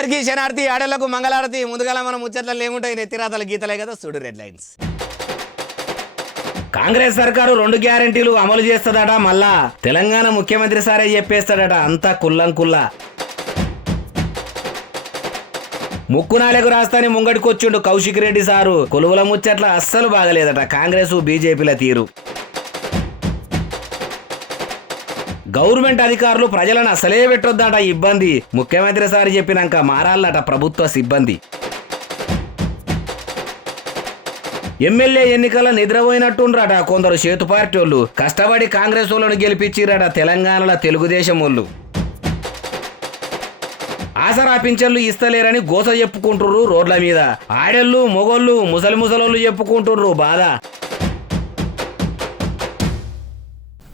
అందరికీ శనార్థి ఆడలకు మంగళారతి. ముందుగా మనం ముచ్చట్లలో ఏముంటాయి నెత్తిరాతల గీతలే కదా, చూడు రెడ్ లైన్స్. కాంగ్రెస్ సర్కారు 2 గ్యారెంటీలు అమలు చేస్తదట. మళ్ళా తెలంగాణ ముఖ్యమంత్రి సారే చెప్పేస్తాడట అంతా కుల్లం కుల్లా. ముక్కునాలకు రాస్తాని ముంగడికొచ్చిండు కౌశిక్ రెడ్డి సారు. కొలువుల ముచ్చట్ల అస్సలు బాగలేదట కాంగ్రెస్ బీజేపీల తీరు. గవర్నమెంట్ అధికారులు ప్రజలను అసలే పెట్టొద్దట ఇబ్బంది. ముఖ్యమంత్రి సార్ చెప్పినాక మారాలట ప్రభుత్వ సిబ్బంది. ఎమ్మెల్యే ఎన్నికల నిద్రపోయినట్టుండ్రట కొందరు చేతు పార్టీ వాళ్ళు. కష్టపడి కాంగ్రెస్ వాళ్ళను గెలిపించిరట తెలంగాణలో తెలుగుదేశం వాళ్ళు. ఆసరా పింఛన్లు ఇస్తలేరని గోస చెప్పుకుంటుర్రు రోడ్ల మీద. ఆడళ్ళు మొగోళ్ళు ముసలోళ్ళు చెప్పుకుంటుర్రు బాధ.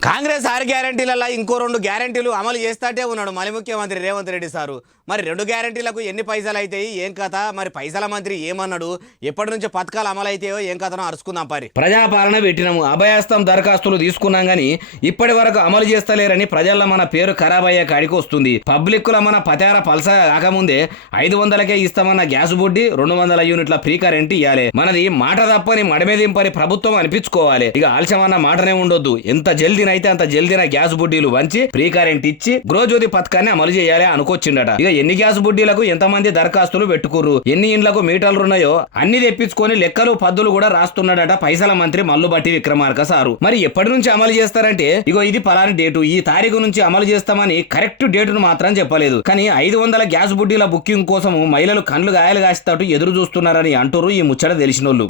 కాంగ్రెస్ 6 గ్యారెంటీలలో ఇంకో 2 గ్యారెంటీలు అమలు చేస్తాటే ఉన్నాడు మళ్ళీ ముఖ్యమంత్రి రేవంత్ రెడ్డి సారు. మరి 2 గ్యారెంటీలకు ఎన్ని పైసలు అవుతాయి, ఏం కథ? మరి పైసల మంత్రి ఏమన్నాడు, ఎప్పటి నుంచి పథకాలు అమలు అవుతాయో ఏం కథనో అరుచుకుందాం. పరి ప్రజాపాలన పెట్టినాము, అభయస్తం దరఖాస్తులు తీసుకున్నాం గానీ ఇప్పటి వరకు అమలు చేస్తలేరని ప్రజల్లో మన పేరు ఖరాబ్ అయ్యే కాడికి వస్తుంది. పబ్లిక్ లో మన పతార పల్స కాకముందే 500కే ఇస్తామన్న గ్యాస్ బుడ్డి 200 యూనిట్ల ఫ్రీ కరెంట్ ఇవ్వాలి. మనది మాట తప్పని మడమేదింపని ప్రభుత్వం అనిపించుకోవాలి. ఇక ఆలస్యం అన్న మాటనే ఉండొద్దు. ఎంత జల్దీన అయితే అంత జల్దీన గ్యాస్ బుడ్డీలు వంచి ఫ్రీ కరెంట్ ఇచ్చి గృహజ్యోతి పథకాన్ని అమలు చేయాలి అనుకొచ్చిండట. ఇక ఎన్ని గ్యాస్ బుడ్డీలకు ఎంతమంది దరఖాస్తులు పెట్టుకుర్రు, ఎన్ని ఇండ్లకు మీటర్లు ఉన్నాయో అన్ని తెప్పించుకొని లెక్కలు పద్దులు కూడా రాస్తున్నాడట పైసల మంత్రి మల్లుబట్టి విక్రమార్క సారు. మరి ఎప్పటి నుంచి అమలు చేస్తారంటే ఇగో ఇది పలాని డేటు, ఈ తారీఖు నుంచి అమలు చేస్తామని కరెక్ట్ డేటును మాత్రం చెప్పలేదు. కానీ 500 గ్యాస్ బుడ్డీల బుకింగ్ కోసం మహిళలు కండ్లు గాయాలు కాసేటట్టు ఎదురు చూస్తున్నారని అంటారు ఈ ముచ్చట తెలిసినోళ్ళు.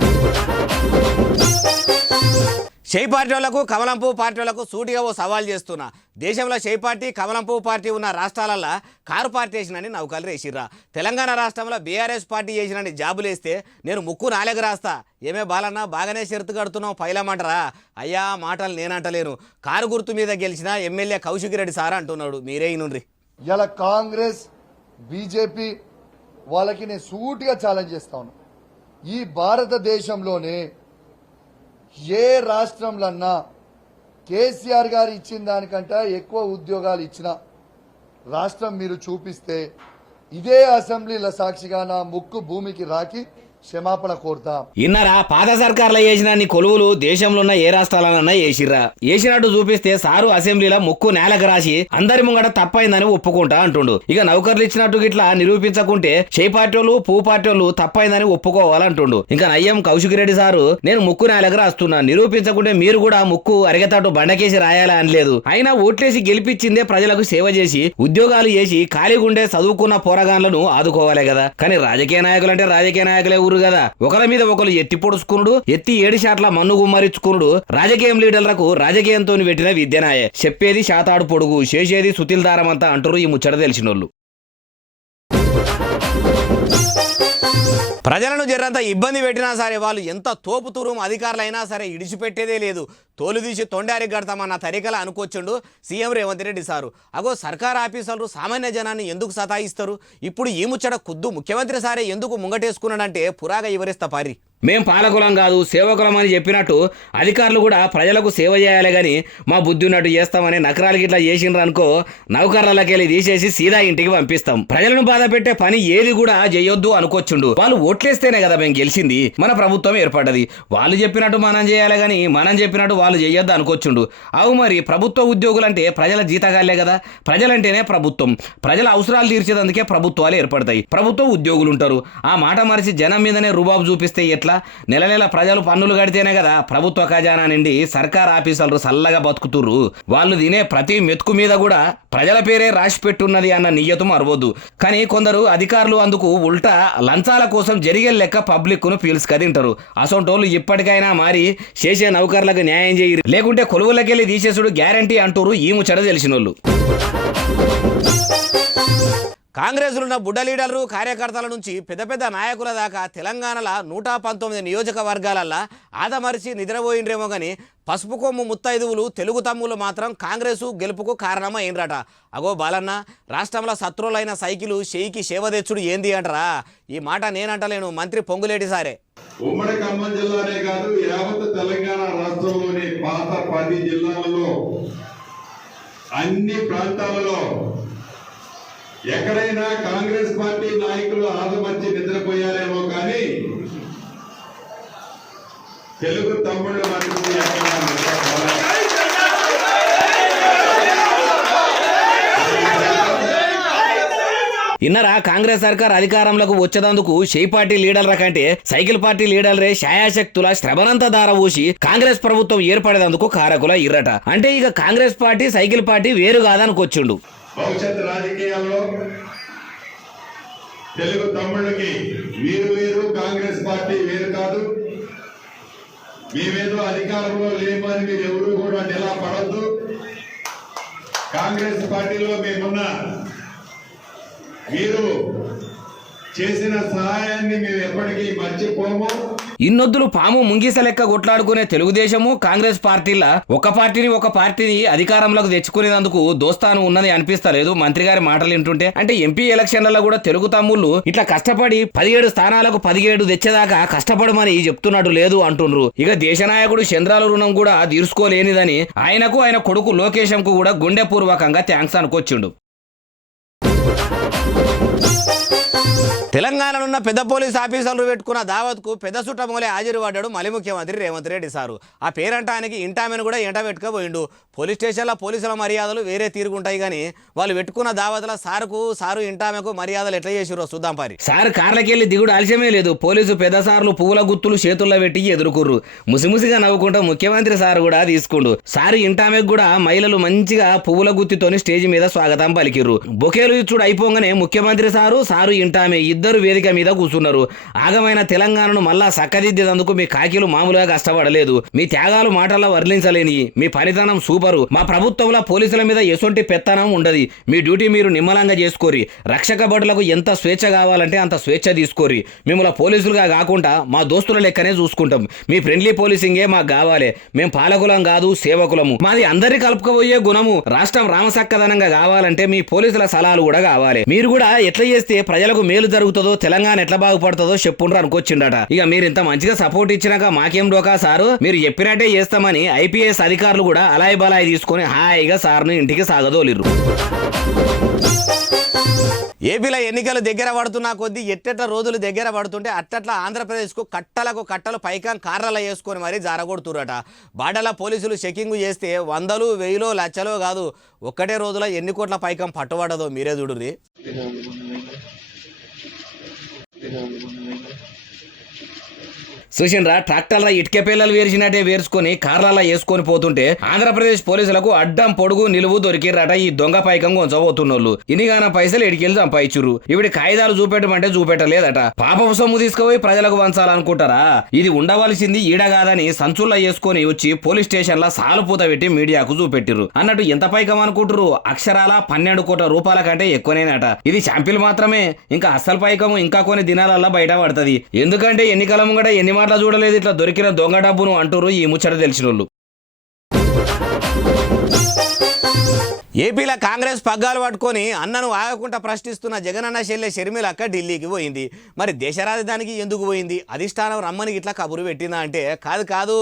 షెయి పార్టీ వాళ్లకు కమలం పువ్వు పార్టీ వాళ్లకు సూటిగా ఓ సవాల్ చేస్తున్నా. దేశంలో షెయి పార్టీ కమలం పువ్వు పార్టీ ఉన్న రాష్ట్రాలల్లో కారు పార్టీ వేసినని నౌకలు వేసిర్రా. తెలంగాణ రాష్ట్రంలో బీఆర్ఎస్ పార్టీ వేసినని జాబులు వేస్తే నేను ముక్కు నాలుగు రాస్తా. ఏమే బాలన్నా బాగానే షరతు కడుతున్నావు పైలమంటారా? అయ్యా మాటలు నేనంటలేను. కారు గుర్తు మీద గెలిచిన ఎమ్మెల్యే కౌశిక్ రెడ్డి సార్ అంటున్నాడు. మీరే ఇనుండ్రి. ఇలా కాంగ్రెస్ బీజేపీ వాళ్ళకి నేను సూటిగా ఛాలెంజ్ చేస్తాను. ఈ భారతదేశంలోనే ఏ రాష్ట్రంలన్నా కేసీఆర్ గారు ఇచ్చిన దానికంటే ఎక్కువ ఉద్యోగాలు ఇచ్చిన రాష్ట్రం మీరు చూపిస్తే ఇదే అసెంబ్లీల సాక్షిగా నా ముక్కు భూమికి రాకి క్షమాపణ కోరుతా. ఇన్నరా పాత సర్కార్లో వేసిన కొలువులు దేశంలో ఉన్న ఏ రాష్ట్రాలన్నా వేసిర్రా. వేసినట్టు చూపిస్తే సారు అసెంబ్లీలో ముక్కు నేలకు రాసి అందరి ముంగట తప్పైందని ఒప్పుకుంటా అంటుండు. ఇక నౌకర్లు ఇచ్చినట్టు గిట్లా నిరూపించకుంటే షెయి పార్టీ వాళ్ళు పూ పార్టీ వాళ్ళు తప్పైందని ఒప్పుకోవాలంటుండు. ఇంకా నయ్యం కౌశిక్ రెడ్డి సారు నేను ముక్కు నేలకు రాస్తున్నా, నిరూపించకుంటే మీరు కూడా ముక్కు అరిగేటట్టు బండకేసి రాయాలని అనలేదు. అయినా ఓట్లేసి గెలిపించిందే ప్రజలకు సేవ చేసి ఉద్యోగాలు చేసి ఖాళీగుండే చదువుకున్న పోరగాన్లను ఆదుకోవాలి కదా. కానీ రాజకీయ నాయకులు అంటే రాజకీయ నాయకులే ఊరు కదా. ఒకరి మీద ఒకరు ఎత్తి పొడుచుకునుడు, ఎత్తి 7 షాట్ల మన్ను గుమ్మరించుకునుడు రాజకీయం లీడర్లకు రాజకీయంతో పెట్టిన విద్యనాయే. చెప్పేది శాతాడు పొడుగు, చేసేది సుతిల్ దారమంతా అంటారు ఈ ముచ్చట తెలిసినోళ్ళు. ప్రజలను జరంత ఇబ్బంది పెట్టినా సరే వాళ్ళు ఎంత తోపుతూరం అధికారులైనా సరే ఇడిచిపెట్టేదే లేదు. తోలు తీసి తొండారికి కడతామన్న తరికలా అనుకోవచ్చుండు సీఎం రేవంత్ రెడ్డి సారు. అగో సర్కార్ ఆఫీసర్లు సామాన్య జనాన్ని ఎందుకు సతాయిస్తారు? ఇప్పుడు ఈ ముచ్చట ఖుద్దు ముఖ్యమంత్రి సారే ఎందుకు ముంగటేసుకున్నాడంటే పురాగా వివరిస్తా పారి. మేం పాలకులం కాదు సేవకులం అని చెప్పినట్టు అధికారులు కూడా ప్రజలకు సేవ చేయాలి గాని మా బుద్ధి ఉన్నట్టు చేస్తామని నకరాలకి ఇట్లా చేసిండ్రు అనుకో నౌకర్లకెళ్ళి తీసేసి సీదా ఇంటికి పంపిస్తాం. ప్రజలను బాధ పెట్టే పని ఏది కూడా చేయొద్దు అనుకోవచ్చుండు. వాళ్ళు ఓట్లేస్తేనే కదా మేము గెలిచింది, మన ప్రభుత్వం ఏర్పడ్డది. వాళ్ళు చెప్పినట్టు మనం చేయాలి గాని మనం చెప్పినట్టు వాళ్ళు చేయొద్దు అనుకోవచ్చుండు. అవు మరి ప్రభుత్వ ఉద్యోగులంటే ప్రజల జీతగాళ్లే కదా. ప్రజలంటేనే ప్రభుత్వం, ప్రజల అవసరాలు తీర్చేందుకే ప్రభుత్వాలు ఏర్పడతాయి, ప్రభుత్వ ఉద్యోగులు ఉంటారు. ఆ మాట మరిచి జనం మీదనే రుబాబు చూపిస్తే ఎట్లా? నెల నెల ప్రజలు పన్నులు కడితేనే కదా ప్రభుత్వ ఖజానా నుండి సర్కార్ ఆఫీసర్లు సల్లగా బతుకుతుర్రు. వాళ్ళు తినే ప్రతి మెతుకు మీద కూడా ప్రజల పేరే రాసి పెట్టున్నది అన్న నియ్యతం అరవద్దు. కానీ కొందరు అధికారులు అందుకు ఉల్టా లంచాల కోసం జరిగే లెక్క పబ్లిక్ ను పీల్చుకదింటారు. అసొంటోళ్ళు ఇప్పటికైనా మారి చేసే నౌకర్లకు న్యాయం చేయరు, లేకుంటే కొలువులకెళ్ళి తీసేసుడు గ్యారంటీ అంటూరు ఈ ముచ్చట తెలిసినోళ్ళు. కాంగ్రెస్లున్న బుడ్డ లీడర్లు కార్యకర్తల నుంచి పెద్ద పెద్ద నాయకుల దాకా తెలంగాణలో 119 నియోజకవర్గాలల్లో ఆదమరిచి నిద్రపోయిండ్రేమో కానీ పసుపు కొమ్ము ముత్తైదువులు తెలుగు తమ్ములు మాత్రం కాంగ్రెసు గెలుపుకు కారణమైనరట. అగో బాలన్న, రాష్ట్రంలో శత్రువులైన సైకిలు షెయికి సేవ తెచ్చుడు ఏంది అంటారా? ఈ మాట నేనంటలేను, మంత్రి పొంగులేటి సారే. ఉమ్మడి ఖమ్మం జిల్లానే కాదు యావత్ తెలంగాణ రాష్ట్రంలోని పాత 10 జిల్లాలలో అన్ని ప్రాంతాలలో ఎక్కడైనా కాంగ్రెస్ పార్టీ నాయకులు ఆదమర్చి నిద్రపోయారేమో కానీ తెలుగు తమ్ముళ్ళు మటుకు ఎక్కడా నిద్రపోలేదు. ఇన్నరా కాంగ్రెస్ సర్కార్ అధికారంలోకి వచ్చేందుకు షెయి పార్టీ లీడర్ల కంటే సైకిల్ పార్టీ లీడర్లే శాయాశక్తుల శ్రవణంత దార ఊసి కాంగ్రెస్ ప్రభుత్వం ఏర్పడేందుకు కారకుల ఇర్రట. అంటే ఇక కాంగ్రెస్ పార్టీ సైకిల్ పార్టీ వేరు కాదనుకొచ్చిండు. భవిష్యత్ రాజకీయాల్లో తెలుగు తమ్ముళ్ళకి వీరు వేరు, కాంగ్రెస్ పార్టీ వేరు కాదు. మేమేదో అధికారంలో లేమని మీరు ఎవరు కూడా నిలబడద్దు. కాంగ్రెస్ పార్టీలో మేమున్నా మీరు చేసిన సహాయాన్ని మేము ఎప్పటికీ మర్చిపోము. ఇన్నొద్దులు పాము ముంగిస లెక్క కొట్లాడుకునే తెలుగుదేశము కాంగ్రెస్ పార్టీల ఒక పార్టీని అధికారంలోకి తెచ్చుకునేందుకు దోస్తాను ఉన్నది అనిపిస్తలేదు మంత్రి గారి మాటలు వింటుంటే. అంటే ఎంపీ ఎలక్షన్లలో కూడా తెలుగు తమ్ముళ్ళు ఇట్లా కష్టపడి 17 స్థానాలకు 17 తెచ్చేదాకా కష్టపడమని చెప్తున్నట్టు లేదు అంటుండ్రు. ఇక దేశ నాయకుడు చంద్రాల రుణం కూడా తీర్చుకోలేనిదని ఆయనకు ఆయన కొడుకు లోకేశంకు కూడా గుండెపూర్వకంగా థ్యాంక్స్ అనుకొచ్చిండు. తెలంగాణలో పెద్ద పోలీస్ ఆఫీసర్లు పెట్టుకున్న దావత్కు పెద్ద సుట్టమూలే హాజరుపడ్డాడు మలి ముఖ్యమంత్రి రేవంత్ రెడ్డి సారు. ఆ పేరంటానికి ఇంటామెను కూడా ఎంట పెట్టుకపోయిండు. పోలీస్ స్టేషన్లో పోలీసుల మర్యాదలు వేరే తీరుగుంటాయి కానీ వాళ్ళు పెట్టుకున్న దావతుల సారు ఇంటామెకు మర్యాదలు ఎట్లా చేసిరో చూద్దాం పారి. సార్ కార్లకెళ్ళి దిగుడు ఆలస్యమే లేదు. పోలీసు పెద్ద సార్లు పువ్వుల గుత్తులు చేతుల్లో పెట్టి ఎదుర్కొర్రు. ముసిముసిగా నవ్వుకుంటూ ముఖ్యమంత్రి సారు కూడా తీసుకుండు. సారు ఇంటామెకు కూడా మహిళలు మంచిగా పువ్వుల గుత్తితోని స్టేజ్ మీద స్వాగతం పలికిర్రు. బొకేలు ఇచ్చుడు అయిపోగానే ముఖ్యమంత్రి సారు ఇంటామె ఇద్దరు వేదిక మీద కూర్చున్నారు. ఆగమైన తెలంగాణను మళ్ళా సక్కదిద్దేందుకు మీ కాకిలు మామూలుగా కష్టపడలేదు. మీ త్యాగాలు మాటల్లో వర్ణించలేని. మీ పనితనం సూపరు. మా ప్రభుత్వంలో పోలీసుల మీద ఎసొంటి పెత్తనం ఉండదు. మీ డ్యూటీ మీరు నిమ్మలంగా చేసుకోరి. రక్షక భటులకు ఎంత స్వేచ్ఛ కావాలంటే అంత స్వేచ్ఛ తీసుకోరి. మిమ్మల్ని పోలీసులుగా కాకుండా మా దోస్తుల లెక్కనే చూసుకుంటాం. మీ ఫ్రెండ్లీ పోలీసింగే మాకు కావాలి. మేం పాలకులం కాదు, సేవకులము. మాది అందరి కలుపుకోబోయే గుణము. రాష్ట్రం రామసక్కదనంగా కావాలంటే మీ పోలీసుల సలహాలు కూడా కావాలి. మీరు కూడా ఎట్లా చేస్తే ప్రజలకు మేలు జరుగుతుందో, తెలంగాణ ఎట్లా బాగుపడుతుందో చెప్పుండ్రు అనుకొచ్చిండట. ఇక మీరు ఇంత మంచిగా సపోర్ట్ ఇచ్చినాక మాకేం డోకా సారు, మీరు చెప్పినట్టే చేస్తామని ఐపీఎస్ అధికారులు కూడా అలాయి బలాయి తీసుకొని హాయిగా సార్ను ఇంటికి సాగదోలిర్రు. ఏపీలో ఎన్నికలు దగ్గర పడుతున్నా కొద్దీ ఎట్టెట్ల రోజులు దగ్గర పడుతుంటే అట్టట్లా ఆంధ్రప్రదేశ్కు కట్టలు పైకాన్ కార్లలో వేసుకొని మరీ జారగొడుతురట. బార్డర్ల పోలీసులు చెకింగ్ చేస్తే 100, 1000, లక్షలో కాదు, ఒక్కటే రోజులో ఎన్ని కోట్ల పైకం పట్టుబడదో మీరే చూడుర్రి. చూసిండ్రా ట్రాక్టర్ల ఇటుక పిల్లలు వేర్చినట్టే వేర్చుకొని కార్లలో వేసుకొని పోతుంటే ఆంధ్రప్రదేశ్ పోలీసులకు అడ్డం పొడుగు నిలువు దొరికిర్రట ఈ దొంగ పైకం కొంచబోతున్నోళ్ళు. ఇనిగాన పైసలు ఎడికెళ్ళి సంపాదించురు. ఇవిడి కాగితాలు చూపెట్టమంటే చూపెట్టలేదట. పాపపు సొమ్ము తీసుకుపోయి ప్రజలకు వంచాలనుకుంటారా? ఇది ఉండవలసింది ఈడ కాదని సంచుల్లో వేసుకొని వచ్చి పోలీస్ స్టేషన్ లా సాలుపూత పెట్టి మీడియాకు చూపెట్టిర్రు. అన్నట్టు ఎంత పైకం అనుకుంటారు? అక్షరాల 12 కోట్ల రూపాయల కంటే ఎక్కువనేనట. ఇది శాంపిల్ మాత్రమే. ఇంకా అస్సలు పైకము ఇంకా కొన్ని దినాలల్లా బయట పడుతుంది. ఎందుకంటే ఎన్నికల ముంగట ఎన్ని అట్లా చూడలేదు ఇట్లా దొరికిన దొంగ డబ్బును అంటారు ఈ ముచ్చట తెలిసినోళ్ళు. ఏపీలో కాంగ్రెస్ పగ్గాలు పట్టుకొని అన్నను ఆగకుండా ప్రశ్నిస్తున్న జగనన్న చెల్లె షర్మిలక్క ఢిల్లీకి పోయింది. మరి దేశ రాజధానికి ఎందుకు పోయింది? అధిష్టానం రమ్మని ఇట్లా కబురు పెట్టిందా అంటే కాదు.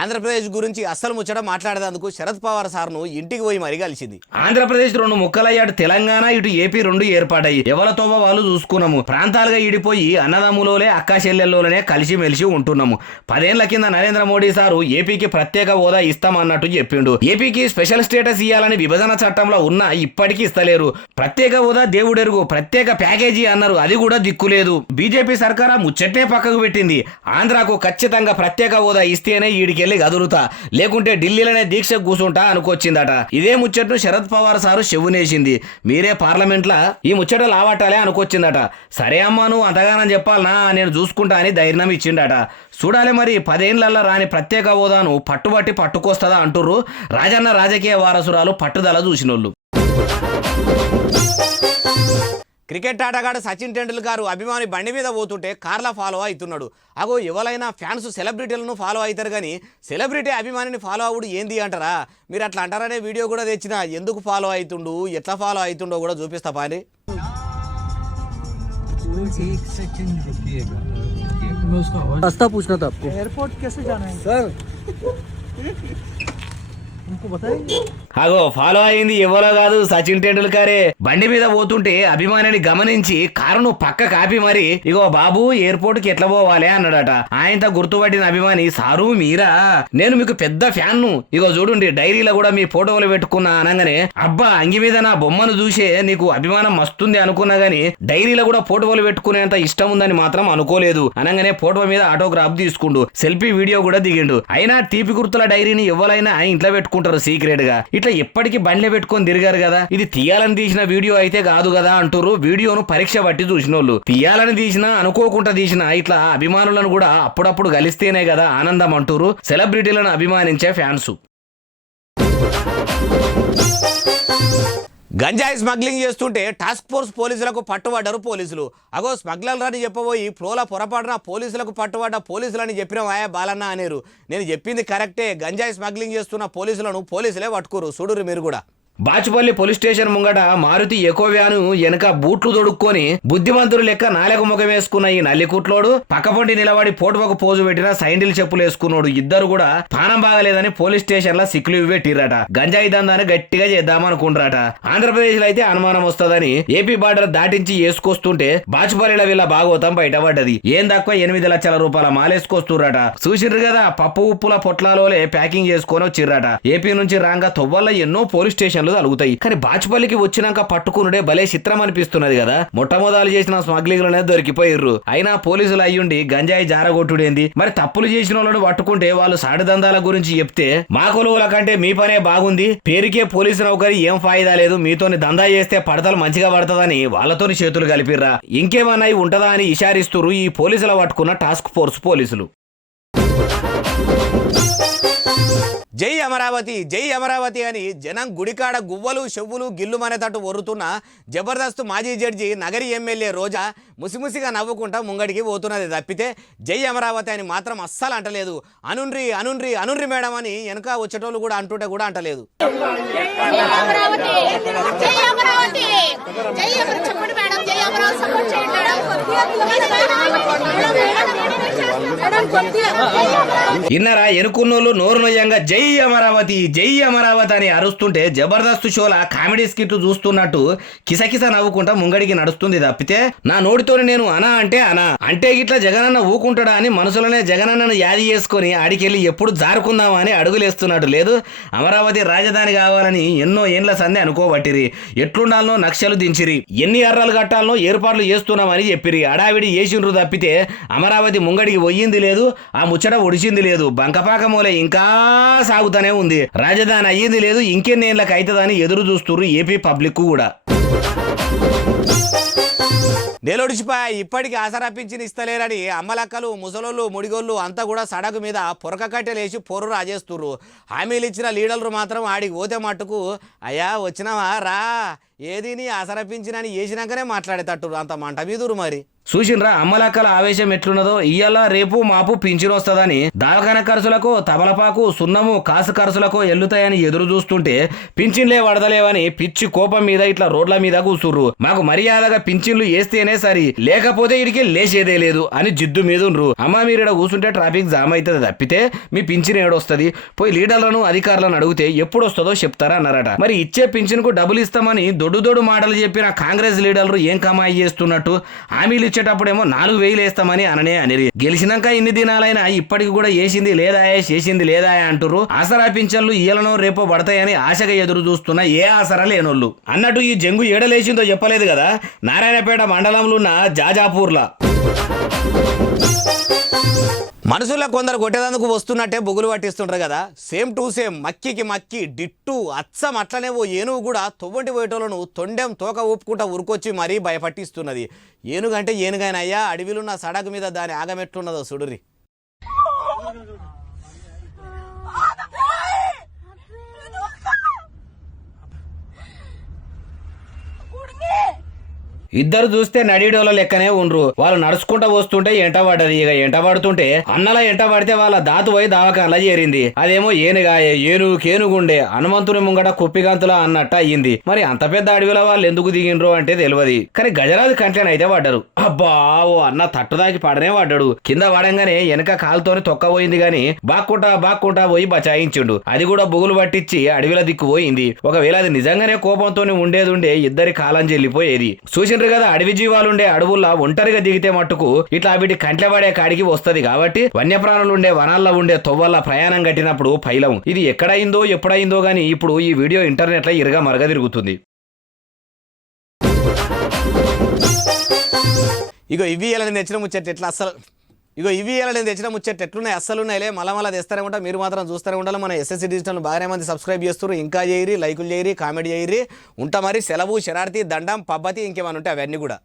ఆంధ్రప్రదేశ్ గురించి అస్సలు ముచ్చట మాట్లాడేందుకు శరద్ పవార్ సార్ను ఇంటికి పోయి మరీ కలిసింది. ఆంధ్రప్రదేశ్ 2 ముక్కలయ్యాడు. తెలంగాణ ఇటు ఏపీ 2 ఏర్పాటయ్యి ఎవరితో వాళ్ళు చూసుకున్నాము. ప్రాంతాలుగా ఈడిపోయి అన్నదమ్ములోనే అక్కా చెల్లెల్లోనే కలిసి మెలిసి ఉంటున్నాము. 10 ఏళ్ల కింద నరేంద్ర మోడీ సారు ఏపీకి ప్రత్యేక హోదా ఇస్తామన్నట్టు చెప్పిండు. ఏపీకి స్పెషల్ స్టేటస్ ఇవ్వాలని విభజన చట్టంలో ఉన్న ఇప్పటికీ ఇస్తలేరు. ప్రత్యేక హోదా దేవుడెరుగు, ప్రత్యేక ప్యాకేజీ అన్నారు, అది కూడా దిక్కులేదు. బీజేపీ సర్కార్ ముచ్చటే పక్కకు పెట్టింది. ఆంధ్రాకు ఖచ్చితంగా ప్రత్యేక హోదా ఇస్తేనే ఈడికెళ్ళి గదురుతా, లేకుంటే ఢిల్లీలోనే దీక్ష కూర్చుంటా అనుకొచ్చిందట. ఇదే ముచ్చట్ను శరద్ పవార్ సారు చెవునేసింది. మీరే పార్లమెంట్లా ఈ ముచ్చట లావట్టాలే అనుకొచ్చిందట. సరే అమ్మా నువ్వు అంతగానని చెప్పాలనా, నేను చూసుకుంటా అని ధైర్యం ఇచ్చిండట. చూడాలి మరి 10 ఏళ్లలో రాని ప్రత్యేక హోదాను పట్టుబట్టి పట్టుకొస్తుందా అంటుర్రు రాజన్న రాజకీయ వారసురాలు పట్టుదల చూసినోళ్ళు. క్రికెట్ ఆటగాడు సచిన్ టెండూల్కర్ అభిమాని బండి మీద పోతుంటే కార్లా ఫాలో అవుతున్నాడు. అగో ఎవరైనా ఫ్యాన్స్ సెలబ్రిటీలను ఫాలో అవుతారు కానీ సెలబ్రిటీ అభిమానిని ఫాలో అవుడు ఏంది అంటారా? మీరు అట్లా అంటారనే వీడియో కూడా తెచ్చిన. ఎందుకు ఫాలో అవుతుండు, ఎట్లా ఫాలో అవుతుండో కూడా చూపిస్తా పాని. रास्ता पूछना था आपको। एयरपोर्ट कैसे जाना है सर? అగో ఫాలో అయింది ఎవరో కాదు సచిన్ టెండూల్కరే. బండి మీద పోతుంటే అభిమానిని గమనించి కారును పక్క కాపి మరి ఇగో బాబు ఎయిర్పోర్ట్ కి ఎట్లా పోవాలి అన్నాడట. ఆయనతో గుర్తుపట్టిన అభిమాని సారు మీరా, నేను మీకు పెద్ద ఫ్యాన్ ను, ఇగో చూడండి డైరీలో కూడా మీ ఫోటోలు పెట్టుకున్నా అనగానే అబ్బా అంగి మీద నా బొమ్మను చూసే నీకు అభిమానం మస్తుంది అనుకున్నా గానీ డైరీలో కూడా ఫోటోలు పెట్టుకునేంత ఇష్టం ఉందని మాత్రం అనుకోలేదు అనగానే ఫోటో మీద ఆటోగ్రాఫ్ తీసుకుండు, సెల్ఫీ వీడియో కూడా దిగిండు. అయినా తీపి గుర్తుల డైరీని ఎవరైనా ఇంట్లో పెట్టుకుంటారు సీక్రెట్ గా, ఇట్లా ఎప్పటికీ బండ్లే పెట్టుకొని తిరిగారు కదా, ఇది తీయాలని తీసిన వీడియో అయితే కాదు కదా అంటారు. వీడియోను పరీక్ష పట్టి చూసినోళ్ళు తీయాలని తీసినా అనుకోకుండా తీసినా ఇట్లా అభిమానులను కూడా అప్పుడప్పుడు కలిస్తేనే కదా ఆనందం అంటారు సెలబ్రిటీలను అభిమానించే ఫ్యాన్స్. గంజాయి స్మగ్లింగ్ చేస్తుంటే టాస్క్ ఫోర్స్ పోలీసులకు పట్టుబడ్డారు పోలీసులు. అగో స్మగ్లర్లని చెప్పబోయి ఫ్లోల పొరపాటున పోలీసులకు పట్టుబడ్డ పోలీసులని చెప్పిన వాయా బాలన్న అనేరు. నేను చెప్పింది కరెక్టే, గంజాయి స్మగ్లింగ్ చేస్తున్న పోలీసులను పోలీసులే పట్టుకోరు. చూడురు మీరు కూడా. బాచుపల్లి పోలీస్ స్టేషన్ ముంగట మారుతి ఎకో వ్యాను వెనక బూట్లు తొడుక్కొని బుద్ధిమంతుడు లెక్క నాలుగు ముఖం వేసుకున్న ఈ నల్లికుట్లోడు పక్కపొంటి నిలబడి ఫోటోకు పోజు పెట్టిన సైండిల్ చెప్పులు వేసుకున్నాడు. ఇద్దరు కూడా పానం బాగలేదని పోలీస్ స్టేషన్ లో సిక్కులు పెట్టిరట. గంజాయి దందాన్ని గట్టిగా చేద్దామనుకుంటారట. ఆంధ్రప్రదేశ్ లో అయితే అనుమానం వస్తుందని ఏపీ బార్డర్ దాటించి వేసుకొస్తుంటే బాచుపల్లిలో వీళ్ళ భాగవతం బయటపడ్డది. ఏం తక్కువ 8 లక్షల రూపాయల మాలేసుకొస్తుర్రట. చూసిర్రు కదా, పప్పు ఉప్పుల పొట్లాలోనే ప్యాకింగ్ చేసుకొని వచ్చిర్రట. ఏపీ నుంచి రాగా తొవ్వల్ల ఎన్నో పోలీస్ స్టేషన్ అలుగుతాయి, కానీ బాచుపల్లికి వచ్చినాక పట్టుకునుడే భలే చిత్రం అనిపిస్తున్నది కదా. మొట్టమొదలు చేసిన స్మగ్లింగ్లోనే దొరికిపోయిర్రు. అయినా పోలీసులు అయ్యుండి గంజాయి జారగొట్టుడేంది మరి? తప్పులు చేసిన వాళ్ళని పట్టుకుంటే వాళ్ళు సాడి దందాల గురించి చెప్తే మా కొలువుల కంటే మీ పనే బాగుంది, పేరుకే పోలీసు నౌకరి ఏం ఫాయిదా లేదు, మీతోని దందా చేస్తే పడతలు మంచిగా పడతదని వాళ్ళతోని చేతులు కలిపిర్రా. ఇంకేమన్నా ఉంటదా అని ఇషారిస్తురు ఈ పోలీసుల పట్టుకున్న టాస్క్ ఫోర్స్ పోలీసులు. జై అమరావతి జై అమరావతి అని జనం గుడికాడ గువ్వలు చెవ్వులు గిల్లుమనేటట్టు ఒర్రుతున్న జబర్దస్త్ మాజీ జడ్జి నగరి ఎమ్మెల్యే రోజా ముసిముసిగా నవ్వుకుంటా ముంగడికి పోతున్నది తప్పితే జై అమరావతి అని మాత్రం అస్సలు అంటలేదు. అనుండ్రి అనుండ్రి అనుండ్రి మేడం అని వెనక వచ్చేటోళ్ళు కూడా అంటుంటే కూడా అంటలేదు. ఇన్నరా ఎనుకున్నోళ్ళు నోరు నొయ్యంగా జై అమరావతి అని అరుస్తుంటే జబర్దస్త్ షోల కామెడీ స్కిట్ చూస్తున్నట్టు కిసకిస నవ్వుకుంటా ముంగడికి నడుస్తుంది తప్పితే నా నోటితోని నేను అనా అంటే ఇట్లా జగనన్న ఊకుంటాడా అని మనసులోనే జగనన్నను యాది చేసుకుని ఆడికెళ్ళి ఎప్పుడు జారుకుందామా అని అడుగులేస్తున్నట్టు లేదు. అమరావతి రాజధాని కావాలని ఎన్నో ఏండ్ల సందే అనుకోబట్టిరి. ఎట్లుండాలనో నక్షలు దించిరి, ఎన్ని అర్రాలు కట్టాలనో ఏర్పాట్లు చేస్తున్నామని చెప్పిరి. అడావిడి చేసిండ్రు తప్పితే అమరావతి ముంగడికి పోయింది లేదు, ఆ ముచ్చట ఒడిచింది లేదు. బంకపాక మూలే ఇంకా సాగుతానే ఉంది. రాజధాని అయ్యింది లేదు, ఇంకెన్నేళ్ళకి అవుతుందని ఎదురు చూస్తున్నారు ఏపీ పబ్లిక్ కూడా. నేలొడిచిపోయా ఇప్పటికి ఆసరాపించిన ఇస్తలేరని అమ్మలక్కలు ముసలోళ్ళు ముడిగోళ్ళు అంతా కూడా సడకు మీద పొరక కట్టెలేసి పొర్రు రాజేస్తుర్రు. హామీలు ఇచ్చిన లీడర్లు మాత్రం ఆడికి పోతే మట్టుకు అయ్యా వచ్చినావా రా ఏది నీ ఆసరపించినని వేసినాకనే మాట్లాడేటట్టు అంత మంట మీదురు. మరి చూసిండ్రా అమ్మలక్కల ఆవేశం ఎట్లున్నదో. ఇయ్యాల రేపు మాపు పింఛను వస్తుందని దావఖాన ఖర్చులకు తమలపాకు సున్నము కాసు ఖర్చులకు ఎల్లుతాయని ఎదురు చూస్తుంటే పింఛన్లే వడదలేవని పిచ్చి కోపం మీద ఇట్లా రోడ్ల మీద కూసుర్రు. మాకు మర్యాదగా పింఛన్లు వేస్తేనే సరి, లేకపోతే ఇడికి లేచేదే లేదు అని జిద్దు మీద ఉండ్రు. అమ్మ మీరు ఇక్కడ కూర్చుంటే ట్రాఫిక్ జామ్ అవుతుంది తప్పితే మీ పింఛన్ ఏడొస్తుంది, పోయి లీడర్లను అధికారులను అడిగితే ఎప్పుడు వస్తుందో చెప్తారా అన్నారట. మరి ఇచ్చే పింఛన్ కు డబ్బులు ఇస్తామని దొడ్డు మాటలు చెప్పిన కాంగ్రెస్ లీడర్లు ఏం కమాయి చేస్తున్నట్టు? హామీలు ఇచ్చేటప్పుడేమో 4,000 వేస్తామని అనేది గెలిచినాక ఇన్ని దినాలైనా ఇప్పటికి కూడా వేసింది లేదా చేసింది లేదా అంటుర్రు. ఆసరా పింఛన్లు ఇయ్యలనో రేపో పడతాయని ఆశగా ఎదురు చూస్తున్నా ఏ ఆసరా లేనోళ్ళు. అన్నట్టు ఈ జంగు ఏడలేసిందో చెప్పలేదు కదా, నారాయణపేట మండలంలో ఉన్న జాజాపూర్లా మనసులో కొందరు కొట్టేదందుకు వస్తున్నట్టే బొగులు పట్టిస్తుంటారు కదా. సేమ్ టు సేమ్ మక్కికి మక్కి డిట్టు అచ్చం అట్లనే ఓ ఏనుగు కూడా తొవ్వంటి పోయేటోళ్ళను తొండెం తోక ఊపుకుంటా ఉరుకొచ్చి మరీ భయపట్టిస్తున్నది. ఏనుగంటే ఏనుగైనా అయ్యా, అడవిలున్న సడకు మీద దాని ఆగమెట్లున్నదో సుడురి. ఇద్దరు చూస్తే నడిడోల లెక్కనే ఉండ్రు. వాళ్ళు నడుచుకుంటా వస్తుంటే ఎంట పడ్డది. ఇక ఎంట పడుతుంటే అన్నల ఎంట పడితే వాళ్ళ దాతు పోయి దావకాన్లా చేరింది. అదేమో ఏనుగాయే, కేనుగుండే హనుమంతుని ముంగట కుప్పిగంతులా అన్నట్టు అయ్యింది. మరి అంత పెద్ద అడవిలో వాళ్ళు ఎందుకు దిగిండ్రు అంటే తెలియదు. కానీ గజరాజు కంట్లనైతే పడ్డారు. అబ్బా ఓ అన్న తట్టుదాకి పడనే పడ్డాడు. కింద పడంగానే వెనక కాలుతోని తొక్కబోయింది గాని బాక్కుంటా పోయి బచాయించిండు. అది కూడా బుగులు పట్టించి అడవిల దిక్కు పోయింది. ఒకవేళ అది నిజంగానే కోపంతోనే ఉండేదుండే ఇద్దరి కాలం చెల్లిపోయేది. చూసిండ్రు కదా, అడవి జీవాలుండే అడవుల్లో ఒంటరిగా దిగితే మట్టుకు ఇట్లా వీటి కంట్ల పడే కాడికి వస్తది. కాబట్టి వన్యప్రాణులుండే వనాల్లో ఉండే తొవ్వల్ల ప్రయాణం కట్టినప్పుడు పైలం ఇది ఎక్కడైందో ఎప్పుడైందో గానీ ఇప్పుడు ఈ వీడియో ఇంటర్నెట్ లో ఇరగా మరగ తిరుగుతుంది. ఇగో ఇవి ఎలా తెచ్చిన ముచ్చట ఎట్లా అస్సలు ఇవి ఎలా తెచ్చిన ముచ్చట ఎట్లున్నాయి అస్సలు ఉన్నాయిలే. మళ్ళా తెస్తారే ఉంటా, మీరు మాత్రం చూస్తూనే ఉండాలి. మన ఎస్ఎస్సి డిజిటల్ బాగానే మంది సబ్స్క్రైబ్ చేస్తారు. ఇంకా చేయరి, లైకులు చేయరి, కామెంట్ చేయరి. ఉంటా మరి. సెలవు, శరార్థి, దండం, పబ్బతి ఇంకేమైనా ఉంటే అవన్నీ కూడా.